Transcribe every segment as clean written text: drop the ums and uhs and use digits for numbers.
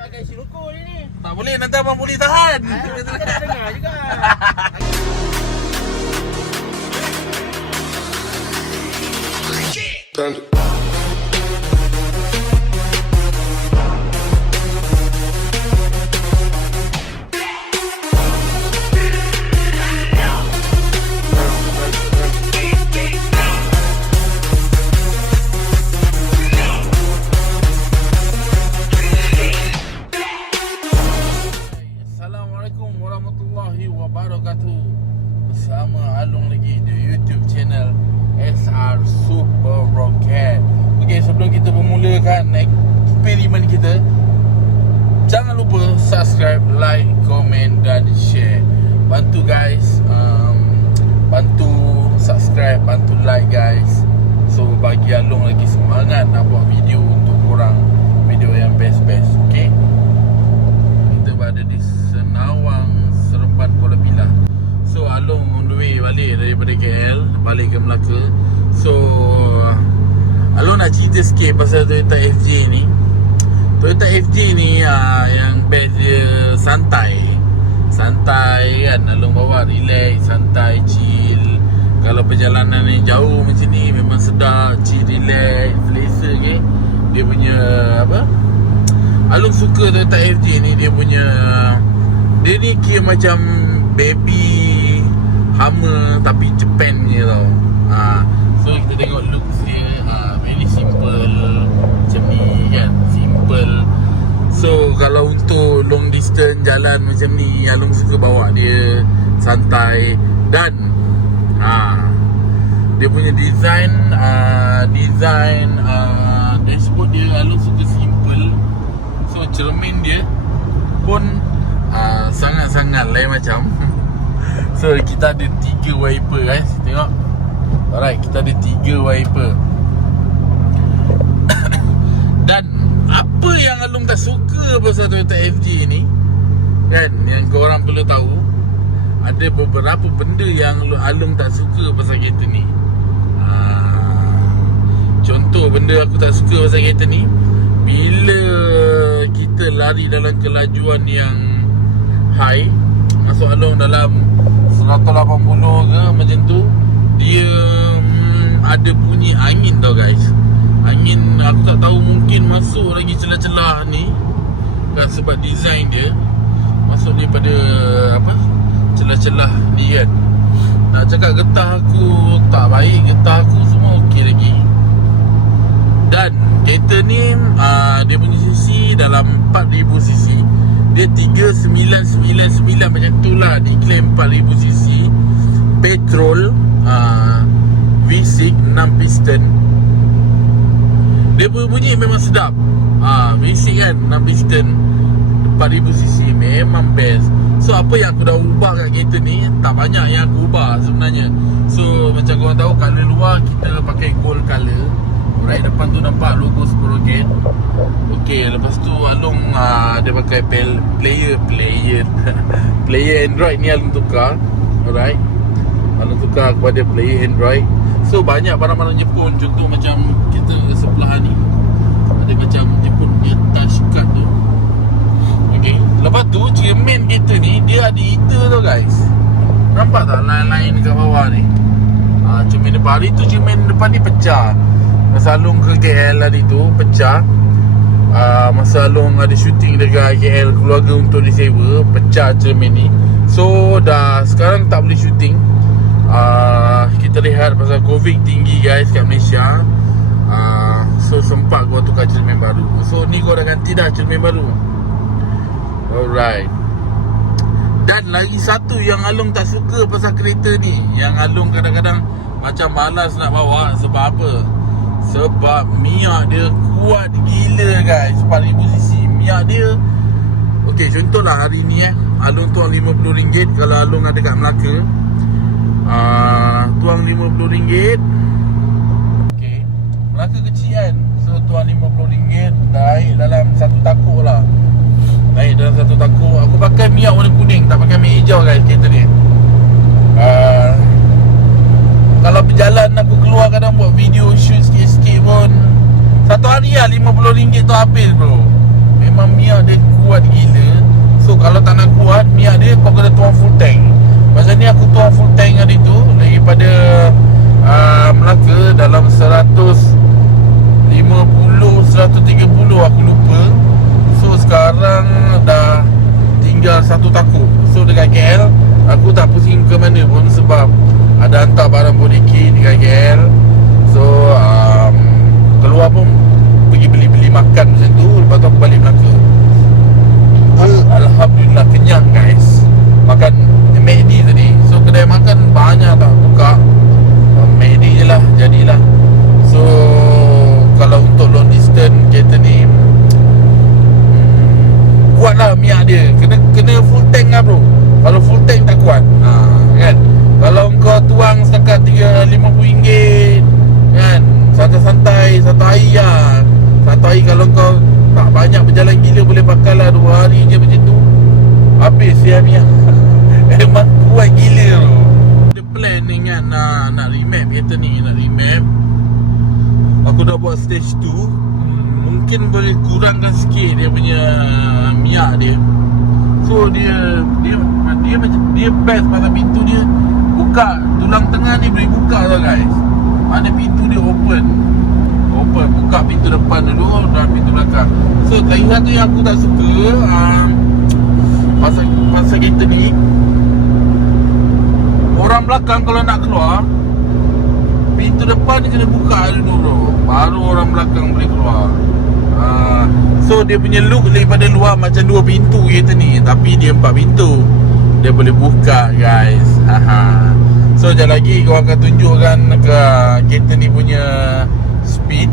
cakap akan isi rokok ni. Tak boleh, nanti abang boleh tahan. Kita dah dengar juga. Assalamualaikum warahmatullahi wabarakatuh. Bersama Along lagi di YouTube channel srsuperrocket. Okey, sebelum kita memulakan eksperimen kita, jangan lupa subscribe, like, komen dan share. Bantu guys, bantu subscribe, bantu like guys. So bagi Along lagi semangat nak buat video untuk korang, video yang best-best. Okey, kita berada di Senawang, Seremban, Kuala Pilah. So Along on the way balik daripada KL, balik ke Melaka. So Along nak cerita sikit pasal Toyota FJ ni. Toyota FJ ni yang best dia santai. Santai kan, Along bawa relax, santai, chill. Kalau perjalanan ni jauh macam ni memang sedap, chill, relax, selesa ke. Dia punya apa, Along suka Toyota FJ ni, dia punya, dia ni kira macam baby Hummer tapi Japan je tau. So kita tengok looks dia, very simple macam ni kan, simple. So kalau untuk long distance jalan macam ni, Along suka bawa dia santai. Dan dia punya design dashboard dia Along suka simple. So cermin dia pun sangat-sangat lain macam. So kita ada 3 wiper guys, tengok. Alright, kita ada 3 wiper. Dan apa yang Along tak suka pasal Toyota FJ ni kan, yang korang perlu tahu, ada beberapa benda yang Along tak suka pasal kereta ni. Contoh benda aku tak suka pasal kereta ni, bila kita lari dalam kelajuan yang high, masuk Along dalam 180 ke macam tu, dia ada bunyi angin tau guys. Angin aku tak tahu, mungkin masuk lagi celah-celah ni kan, sebab design dia masuk daripada apa, celah-celah ni kan. Nak cakap getah aku tak baik, getah aku semua okey lagi. Dan kereta ni dia punya cc dalam 4000 cc. Dia 3999 macam tu lah, diklaim 4000 cc. Petrol, V6 6 piston. Dia bunyi memang sedap. V6 kan 6 piston 4000 cc memang best. So apa yang aku dah ubah kat kereta ni, tak banyak yang aku ubah sebenarnya. So macam korang tahu, colour luar kita pakai gold colour. Right, depan tu nampak logo Superrocket. Okay, lepas tu Along dia pakai player Android ni Along tukar. Alright, Along tukar kepada player Android. So banyak barang-barang Jepun. Contoh macam kita sebelah ni ada macam Jepun punya touchcard tu. Okay, lepas tu cermin kereta ni dia ada heater tau guys. Nampak tak line-line dekat bawah ni? Cermin depan. Hari tu cermin depan ni pecah. Masa Along ke KL hari tu pecah. Masa Along ada shooting dekat KL keluarga untuk disewa, pecah cermin ni. So dah sekarang tak boleh shooting. Kita lihat pasal COVID tinggi guys kat Malaysia. So sempat gua tukar cermin baru. So ni gua dah ganti dah cermin baru. Alright. Dan lagi satu yang Along tak suka pasal kereta ni, yang Along kadang-kadang macam malas nak bawa. Sebab apa? Sebab minyak dia kuat gila guys. 4000cc minyak dia. Okay, contohlah hari ni Along tuang RM50 kalau Along ada kat Melaka. Tuang RM50. Okay, Melaka kecil kan. So tuang RM50, naik dalam satu takuk lah. Naik dalam satu takuk. Aku pakai minyak warna kuning, tak pakai minyak hijau guys kereta ni. Kalau berjalan aku keluar kadang buat video shoot sikit-sikit pun, satu hari lah RM50 tu habis bro. Memang minyak dia kuat gila. So kalau tak nak kuat minyak dia, kau kena tuang full tank. Masa ni aku tuang full tank hari tu daripada Melaka dalam 150, 130 aku lupa. So sekarang dah tinggal satu takuk. So dekat KL aku tak pusing ke mana pun sebab ada hantar barang bodeki dekat KL. So keluar pun pergi beli-beli makan macam tu. Lepas tu aku balik Melaka. Alhamdulillah kenyang guys. Makan McD tadi. So kedai makan banyak tak buka, McD je lah jadilah. So kalau untuk long distance kereta ni kuat lah minyak dia. Kena full tank lah bro. Kalau full tank tak kuat kan. Kalau kau tuang setakat RM50 kan, santai-santai satu hari lah. Satu hari kalau kau tak banyak berjalan gila, boleh pakai lah 2 hari je macam tu. Habis ya minyak. Memang kuat gila bro. Ada plan ni kan, nak remap kereta ni. Nak remap, aku dah buat stage 2. Mungkin boleh kurangkan sikit dia punya minyak dia. So dia best pasal pintu dia buka. Tulang tengah ni boleh buka tau guys. Mana pintu dia open. Buka pintu depan dulu dan pintu belakang. So lagi satu yang aku tak suka pasal kereta ni, orang belakang kalau nak keluar, pintu depan ni kena buka dulu bro, baru orang belakang boleh keluar. So dia punya look daripada luar macam 2 pintu kereta ni, tapi dia 4 pintu. Dia boleh buka guys. So sekejap lagi kau akan tunjukkan ke kereta ni punya speed,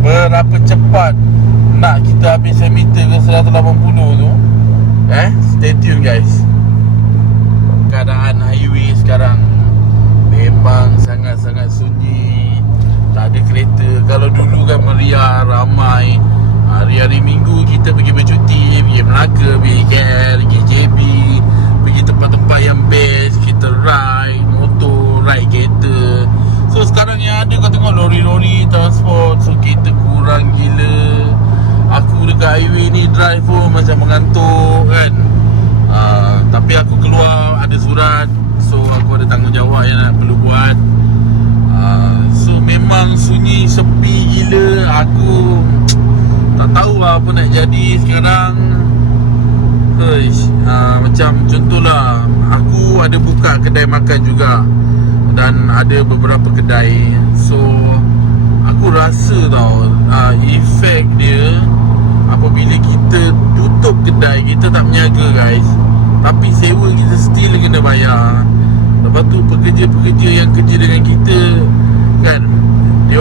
berapa cepat nak kita habis 100 meter ke 180 tu. Stay tune guys. Keadaan highway sekarang memang sangat-sangat sunyi. Tak ada kereta. Kalau dulu kan meriah, ramai. Hari-hari minggu kita pergi bercuti, pergi Melaka, pergi KL, pergi JB, pergi tempat-tempat yang best. Kita ride motor, ride kereta. So sekarang yang ada kau tengok lori-lori transport. So kita kurang gila. Aku dekat highway ni drive pun macam mengantuk kan. Tapi aku keluar ada surat. So aku ada tanggungjawab yang nak perlu buat. So memang sunyi, sepi gila. Aku tak tahu lah apa nak jadi sekarang. Macam contohlah, aku ada buka kedai makan juga dan ada beberapa kedai. So aku rasa tau efek dia apabila kita tutup kedai, kita tak berniaga guys, tapi sewa kita still kena bayar. Lepas tu pekerja-pekerja yang kerja dengan kita kan, dia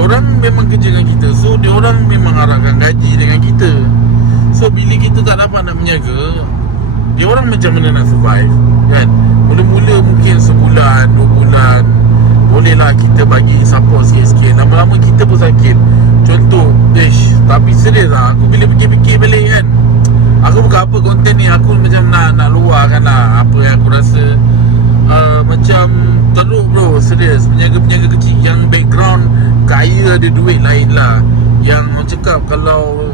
orang memang kerja dengan kita. So dia orang memang harapkan gaji dengan kita. So bila kita tak dapat nak berniaga, dia orang macam mana nak survive kan. Mula-mula mungkin sebulan, 2 bulan bolehlah kita bagi support sikit-sikit. Lama-lama kita pun sakit. Contoh, tapi serius lah, aku bila fikir-fikir balik kan, aku bukan apa konten ni, aku macam nak luarkan lah apa yang aku rasa. Macam teruk bro, serius. Peniaga-peniaga kecil yang background kaya, ada duit lain lah. Yang orang cakap kalau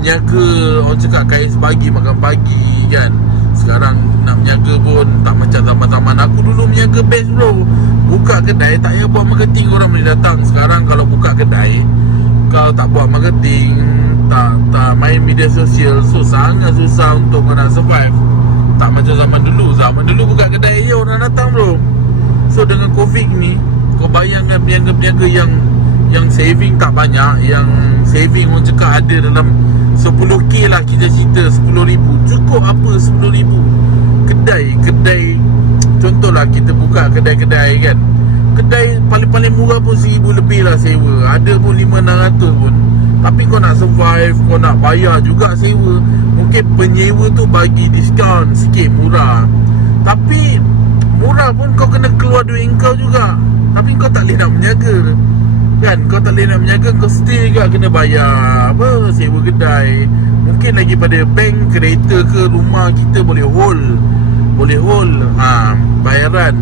peniaga, orang cakap kaya sebagi makan pagi kan. Sekarang nak berniaga pun tak macam zaman-zaman aku dulu berniaga best bro. Buka kedai tak payah buat marketing, orang boleh datang. Sekarang kalau buka kedai, kau tak buat marketing, tak main media sosial, so sangat susah untuk kau nak survive. Tak macam zaman dulu. Zaman dulu buka kedai je orang datang bro. So dengan COVID ni, kau bayangkan peniaga-peniaga yang saving tak banyak. Yang saving orang cakap ada dalam 10k lah, kita cerita 10,000. Cukup apa 10,000? Kedai contohlah kita buka kedai-kedai kan, kedai paling-paling murah pun 1,000 lebih lah sewa. Ada pun 500-600 pun. Tapi kau nak survive, kau nak bayar juga sewa. Mungkin penyewa tu bagi diskaun sikit, murah. Tapi murah pun kau kena keluar duit kau juga. Tapi kau tak boleh nak berniaga kan. Kau tak boleh nak berniaga, kau still juga kena bayar sewa kedai. Mungkin lagi pada bank, kereta ke rumah kita boleh hold bayaran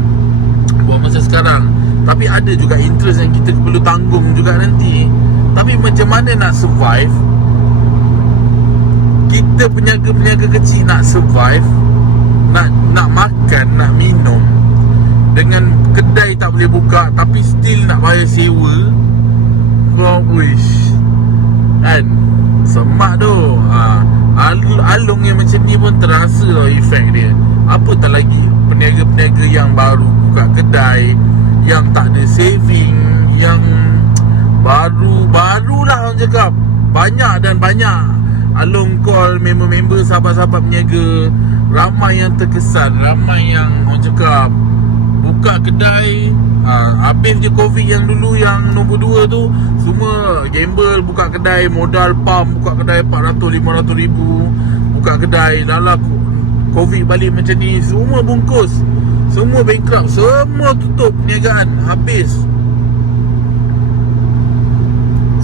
buat masa sekarang. Tapi ada juga interest yang kita perlu tanggung juga nanti. Tapi macam mana nak survive kita peniaga-peniaga kecil nak survive, nak makan, nak minum, dengan kedai tak boleh buka tapi still nak bayar sewa, kau wish kan, semak tu. Alung yang macam ni pun terasa tau efek dia. Apatah lagi peniaga-peniaga yang baru buka kedai, yang tak ada saving, yang barulah orang cakap. Banyak dan banyak Alung call member-member, sahabat-sahabat peniaga. Ramai yang terkesan, ramai yang orang cakap buka kedai, habis je Covid yang dulu, yang nombor 2 tu, semua gamble buka kedai, modal pump buka kedai 400-500 ribu, buka kedai. Lala Covid balik macam ni, semua bungkus, semua bankrupt, semua tutup perniagaan, habis.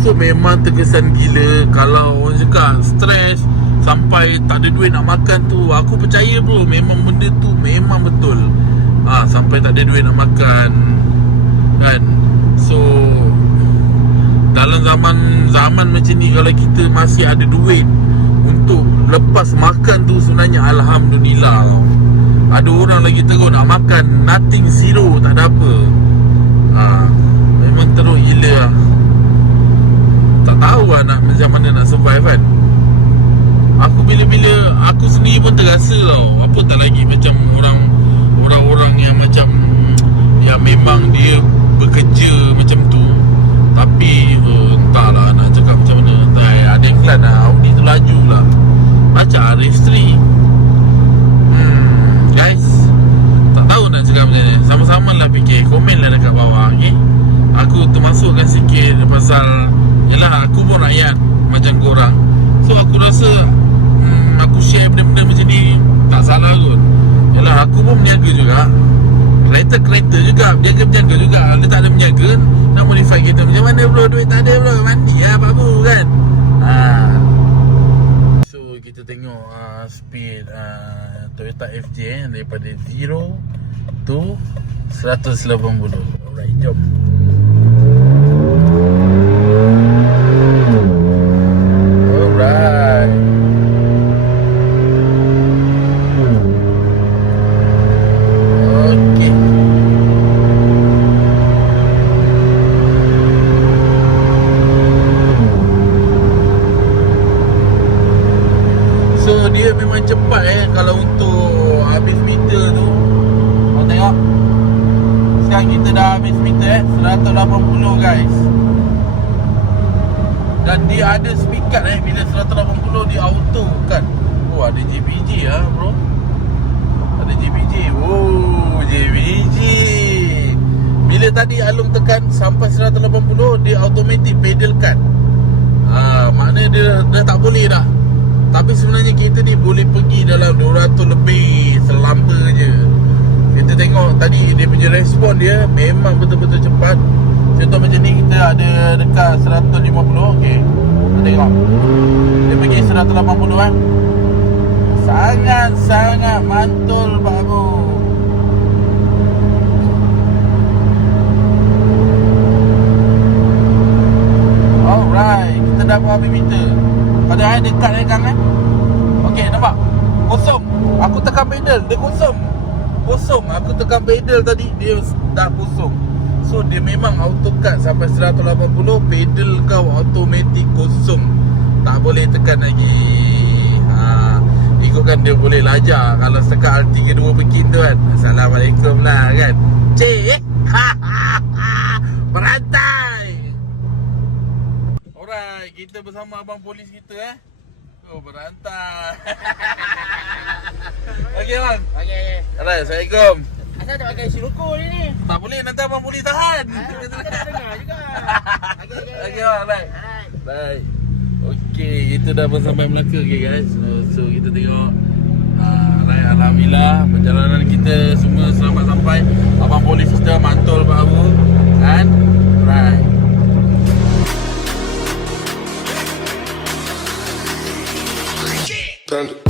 So memang terkesan gila. Kalau orang cakap stres sampai tak ada duit nak makan tu, aku percaya bro, memang benda tu memang betul. Sampai tak ada duit nak makan kan. So dalam zaman macam ni, kalau kita masih ada duit untuk lepas makan tu, sebenarnya alhamdulillah tau. Ada orang lagi terus nak makan nothing, zero, tak ada apa. Memang teruk gila lah. Tak tahu lah macam mana nak survive kan. Aku bila-bila aku sendiri pun terasa tau. Apa tak lagi macam orang-orang yang macam, yang memang dia bekerja macam tu, tapi entahlah nak cakap macam mana. Ada iklan lah, Audi tu laju lah, baca registry. Guys, tak tahu nak cakap macam mana. Sama-sama lah fikir, komen lah dekat bawah, okay? Aku termasukkan sikit pasal, yelah aku pun rakyat macam korang. So aku rasa aku share benda-benda macam ni tak salah kot. Yelah aku pun berniaga juga, kereta juga, berniaga juga. Dia tak ada berniaga, nak modify kereta macam mana bro? Duit tak ada bro, mandi lah Pak Bu kan. So kita tengok speed Toyota FJ daripada 0 to 180. Alright, jom. Dia memang cepat kalau untuk habis meter tu. Kau tengok, sekarang kita dah habis meter 180 guys. Dan dia ada speed cut bila 180 dia auto kan. Oh, ada JPG lah bro. Ada JPG. Oh, JPG. Bila tadi Alung tekan sampai 180, dia automatic pedal cut. Maknanya dia tak boleh dah. Tapi sebenarnya kita ni boleh pergi dalam 200 lebih selamba je. Kita tengok tadi dia punya respon dia memang betul-betul cepat. Contoh macam ni, kita ada dekat 150. Okay, tengok dia pergi 180 kan. Sangat-sangat mantul Pak Bu. Alright, kita dah habis meter. Padahal dekat kan. Okey, nampak? Kosong. Aku tekan pedal, dia kosong. Aku tekan pedal tadi, dia dah kosong. So dia memang auto cut sampai 180. Pedal kau automatic kosong, tak boleh tekan lagi. Ikutkan dia boleh lajar. Kalau sekat R32 Pekin tu kan, Assalamualaikum lah kan. Cik berantai. Alright, kita bersama abang polis kita Oh, berantai. Okey bang. Okey. Alright, Assalamualaikum. Asal tak pakai siroko ni? Tak boleh, nanti abang polis tahan. Kita dah dengar juga. Okey bang, alright. Baik. Okey, kita dah pun sampai Melaka guys. So kita tengok alright, alhamdulillah perjalanan kita semua selamat sampai. Abang polis kita mantul Pak Abu. And right. Panda.